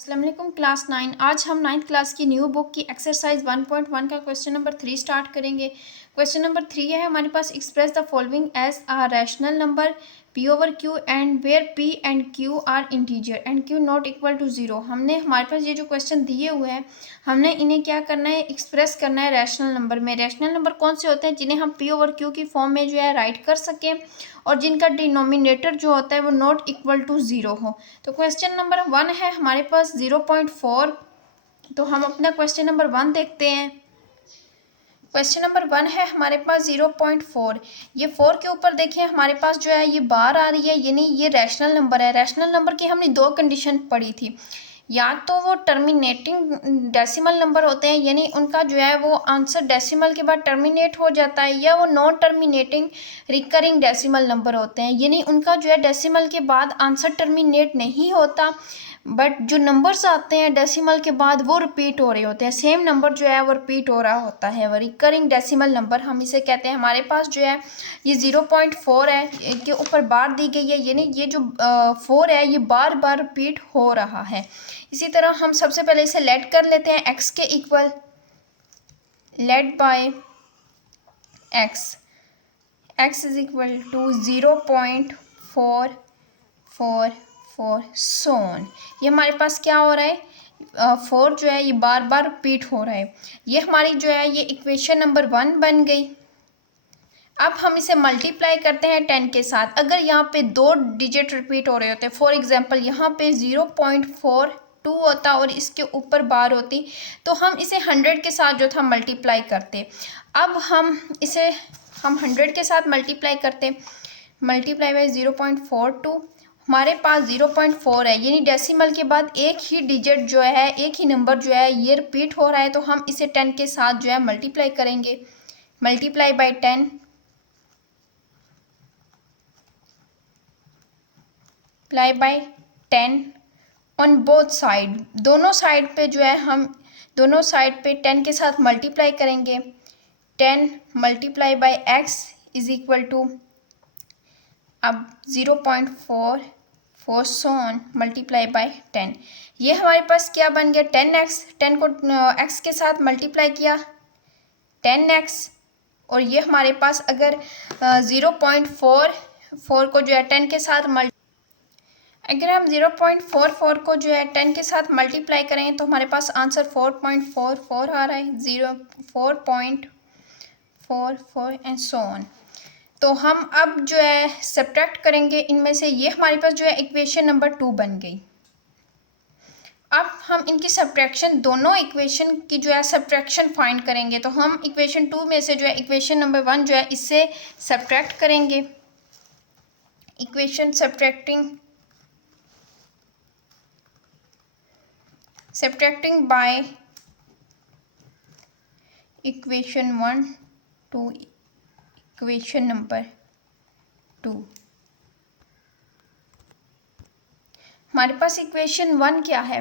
अस्सलाम वालेकुम क्लास 9। आज हम 9th क्लास की न्यू बुक की एक्सरसाइज 1.1 का क्वेश्चन नंबर 3 स्टार्ट करेंगे। क्वेश्चन नंबर 3 है हमारे पास, express the following as a rational number p over q and where p and q are integer and q not equal to 0। हमने हमारे पास ये जो क्वेश्चन दिए हुए हैं, हमने इन्हें क्या करना है, एक्सप्रेस करना है रैशनल नंबर में। रैशनल नंबर कौन से होते हैं जिन्हें हम p ओवर q की फॉर्म में जो है राइट कर सकें और जिनका डिनोमिनेटर जो होता है वो नॉट इक्वल टू 0 हो। तो क्वेश्चन नंबर 1 है हमारे पास 0.4। तो हम अपना क्वेश्चन नंबर 1 देखते हैं। क्वेश्चन नंबर 1 है हमारे पास 0.4। ये 4 के ऊपर देखिए हमारे पास जो है ये बार आ रही है, यानी ये रैशनल नंबर है। रैशनल नंबर की हमने दो कंडीशन पढ़ी थी, या तो वो टर्मिनेटिंग डेसिमल नंबर होते हैं, यानी उनका जो है वो आंसर डेसिमल के बाद टर्मिनेट हो जाता है, या वो non terminating recurring decimal number होते हैं, यानी उनका जो है डेसिमल के बाद आंसर टर्मिनेट नहीं होता, बट जो नंबर्स आते हैं डेसिमल के बाद वो रिपीट हो रहे होते हैं। सेम नंबर जो है वो रिपीट हो रहा होता है, वो रिकरिंग डेसिमल नंबर हम इसे कहते हैं। हमारे पास जो है ये 0.4 है के ऊपर बार दी गई है, यानी ये जो 4 है ये बार बार रिपीट हो रहा है। इसी तरह हम सबसे पहले इसे लेट कर लेते हैं x के equal, let by x is equal to 0.444 so on. ये हमारे पास क्या हो रहा है, 4 जो है ये बार बार रिपीट हो रहा है। ये हमारी जो है ये इक्वेशन नंबर 1 बन गई। अब हम इसे मल्टीप्लाई करते हैं 10 के साथ। अगर यहाँ पे दो डिजिट रिपीट हो रहे होते, फॉर एग्जांपल यहाँ पे 0.42 होता और इसके ऊपर बार होती, तो हम इसे 100 के साथ जो था मल्टीप्लाई करते। अब हम इसे 100 के साथ मल्टीप्लाई करते, मल्टीप्लाई बाई 0.42, हमारे पास 0.4 है, यानी डेसिमल के बाद एक ही डिजिट जो है, एक ही नंबर जो है ये रिपीट हो रहा है, तो हम इसे 10 के साथ जो है मल्टीप्लाई करेंगे। Multiply by 10, multiply by 10 on both side, दोनों साइड पे जो है हम दोनों साइड पे 10 के साथ मल्टीप्लाई करेंगे। 10 multiply by x is equal to, अब 0.44 सोन मल्टीप्लाई बाई 10। ये हमारे पास क्या बन गया, 10x, 10 को x के साथ मल्टीप्लाई किया 10x, और ये हमारे पास अगर 0.44 को जो है 10 के साथ अगर हम 0.44 को जो है 10 के साथ मल्टीप्लाई करें तो हमारे पास आंसर 4.44 आ रहा है, 4.44 एंड सो ऑन। तो हम अब जो है सब्ट्रैक्ट करेंगे इनमें से, ये हमारे पास जो है इक्वेशन नंबर 2 बन गई। अब हम इनकी सब्ट्रैक्शन, दोनों इक्वेशन की जो है सब्ट्रैक्शन फाइंड करेंगे। तो हम इक्वेशन 2 में से जो है इक्वेशन नंबर 1 जो है इससे सब्ट्रैक्ट करेंगे। Equation subtracting by equation 1 to equation number 2। हमारे पास इक्वेशन 1 क्या है,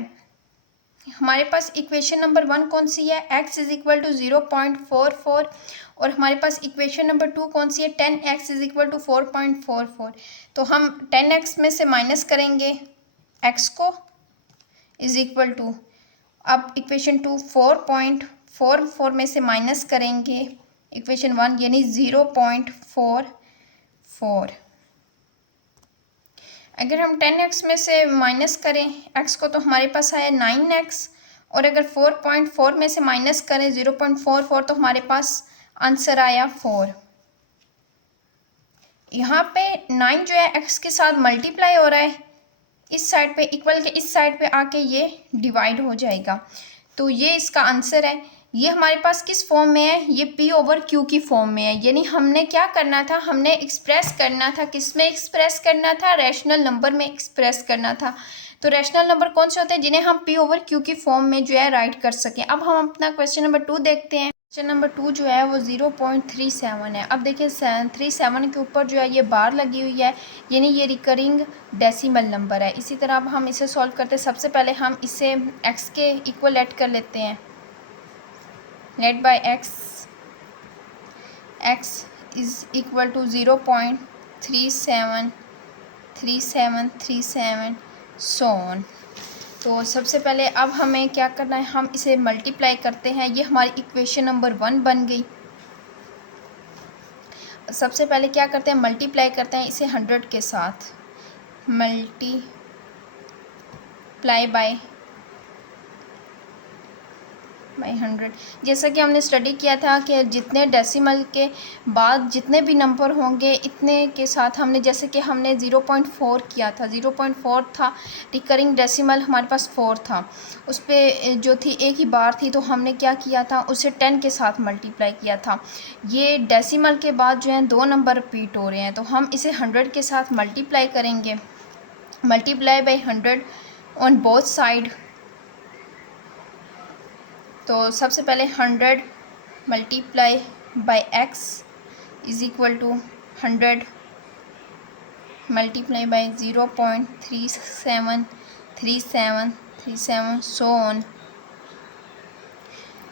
हमारे पास इक्वेशन नंबर 1 कौन सी है, x इज इक्वल टू 0.44, और हमारे पास इक्वेशन नंबर 2 कौन सी है, 10x इज इक्वल टू 4.44। तो हम 10x में से माइनस करेंगे x को, इज इक्वल टू, अब इक्वेशन 2 4.44 में से माइनस करेंगे इक्वेशन 1, यानी 0.44। अगर हम 10x में से माइनस करें x को तो हमारे पास आया 9x, और अगर 4.4 में से माइनस करें 0.44 तो हमारे पास आंसर आया 4। यहाँ पे 9 जो है x के साथ मल्टीप्लाई हो रहा है, इस साइड पे इक्वल के इस साइड पे आके ये डिवाइड हो जाएगा, तो ये इसका आंसर है। ये हमारे पास किस फॉर्म में है, ये p ओवर q की फॉर्म में है, यानी हमने क्या करना था, हमने एक्सप्रेस करना था, किस में एक्सप्रेस करना था, रैशनल नंबर में एक्सप्रेस करना था। तो रैशनल नंबर कौन से होते हैं जिन्हें हम p ओवर q की फॉर्म में जो है राइट कर सकें। अब हम अपना क्वेश्चन नंबर 2 देखते हैं। क्वेश्चन नंबर 2 जो है वो 0.37 है। अब देखिए 37 के ऊपर जो है ये बार लगी हुई है, यानी ये रिकरिंग डेसिमल नंबर है। इसी तरह अब हम इसे सॉल्व करते हैं। सबसे पहले हम इसे x के इक्वल लेट कर लेते हैं, let by x is equal to 0.373737 so on. तो सबसे पहले अब हमें क्या करना है, हम इसे मल्टीप्लाई करते हैं। ये हमारी इक्वेशन नंबर 1 बन गई। सबसे पहले क्या करते हैं, मल्टीप्लाई करते हैं इसे 100 के साथ। Multiply by 100। जैसा कि हमने स्टडी किया था कि जितने डेसिमल के बाद जितने भी नंबर होंगे इतने के साथ हमने, जैसे कि हमने 0.4 किया था, 0.4 था रिकरिंग डेसिमल, हमारे पास 4 था, उस पर जो थी एक ही बार थी, तो हमने क्या किया था, उसे 10 के साथ मल्टीप्लाई किया था। ये डेसिमल के बाद जो है 2 नंबर रिपीट हो रहे हैं, तो हम इसे 100 के साथ मल्टीप्लाई करेंगे। Multiply by 100 on both side. तो सबसे पहले 100 multiply by x is equal to 100 multiply by 0.373737 so on.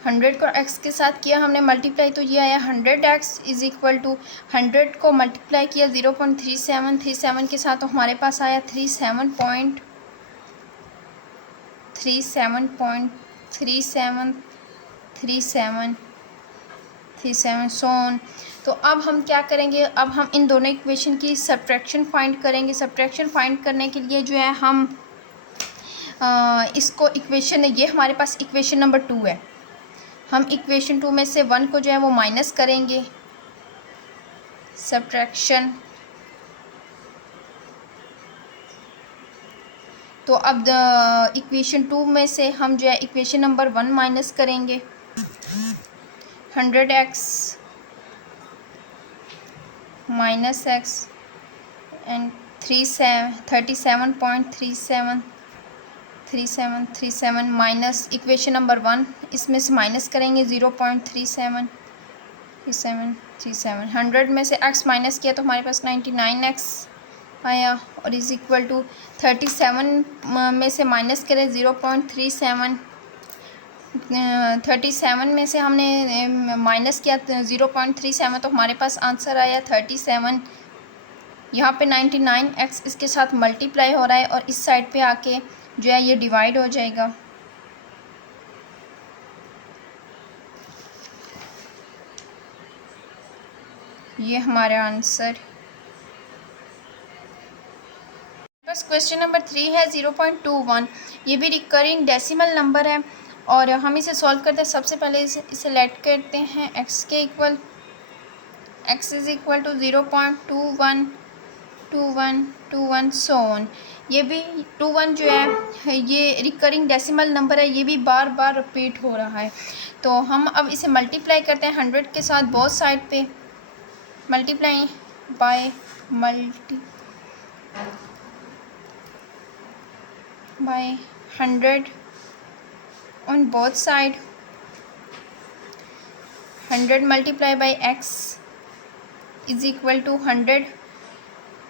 100 को x के साथ किया हमने मल्टीप्लाई, तो ये आया 100x इज़ इक्वल टू 100 को मल्टीप्लाई किया 0.3737 के साथ, तो हमारे पास आया 37.373737 सो ऑन। तो अब हम क्या करेंगे, अब हम इन दोनों इक्वेशन की सब्ट्रैक्शन फाइंड करेंगे। सब्ट्रैक्शन फाइंड करने के लिए जो है हम इसको इक्वेशन, ये हमारे पास इक्वेशन नंबर 2 है, हम इक्वेशन 2 में से 1 को जो है वो माइनस करेंगे। सब्ट्रैक्शन, तो अब इक्वेशन 2 में से हम जो है इक्वेशन नंबर 1 माइनस करेंगे। 100x minus x and 37.3737 minus equation number 1, इसमें से माइनस करेंगे 0.373737। 100 में से x माइनस किया तो हमारे पास 99x आया, और इज़ इक्वल टू 37 में से माइनस करें 0.37, 37 में से हमने माइनस किया 0.37, तो हमारे पास आंसर आया 37। यहाँ पे 99x इसके साथ मल्टीप्लाई हो रहा है, और इस साइड पे आके जो है ये डिवाइड हो जाएगा। ये हमारा आंसर। बस क्वेश्चन नंबर 3 है 0.21। ये भी रिकरिंग डेसिमल नंबर है, और हम इसे सॉल्व करते हैं। सबसे पहले इसे लेट करते हैं x के equal, x is equal to 0.212121 so on. ये भी 21 जो है ये रिकरिंग डेसिमल नंबर है, ये भी बार बार रिपीट हो रहा है। तो हम अब इसे मल्टीप्लाई करते हैं 100 के साथ बोथ साइड पे। Multiply by 100 on both side। 100 multiply by x is equal to 100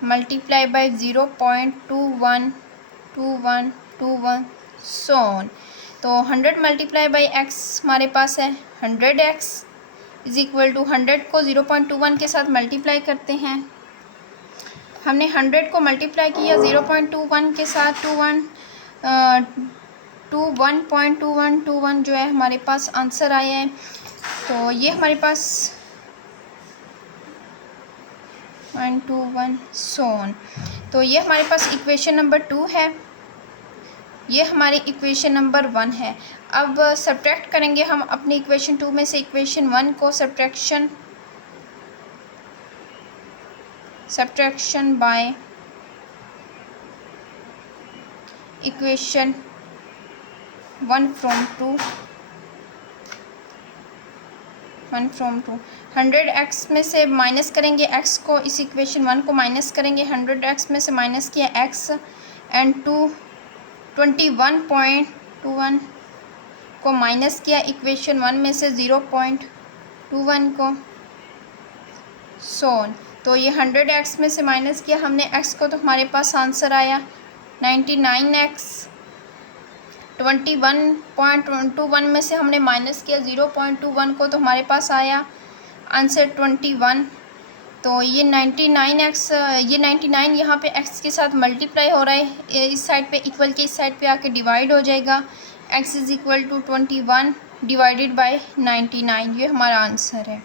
multiply by 0.212121 so on। तो 100 multiply by x हमारे पास है 100x is equal to 100 को 0.21 के साथ मल्टीप्लाई करते हैं। हमने 100 को मल्टीप्लाई किया 0.21 के साथ, 1.2121 जो है हमारे पास आंसर आया है। तो ये हमारे पास 121 सो ऑन। तो ये हमारे पास इक्वेशन नंबर 2 है, ये हमारी इक्वेशन नंबर 1 है। अब सब्ट्रैक्ट करेंगे हम अपनी इक्वेशन 2 में से इक्वेशन 1 को। Subtraction by equation 1 from 2। 100x में से माइनस करेंगे x को, इस इक्वेशन 1 को माइनस करेंगे। 100x में से माइनस किया x एंड 21.21 को माइनस किया इक्वेशन 1 में से 0.21 को सोन। तो ये 100x में से माइनस किया हमने x को, तो हमारे पास आंसर आया 99x। 21.21 में से हमने माइनस किया 0.21 को, तो हमारे पास आया आंसर 21। तो तो ये 99x, ये 99 यहाँ पे x के साथ मल्टीप्लाई हो रहा है, इस साइड पे इक्वल के इस साइड पे आके डिवाइड हो जाएगा। x is equal to 21 divided by 99, ये हमारा आंसर है।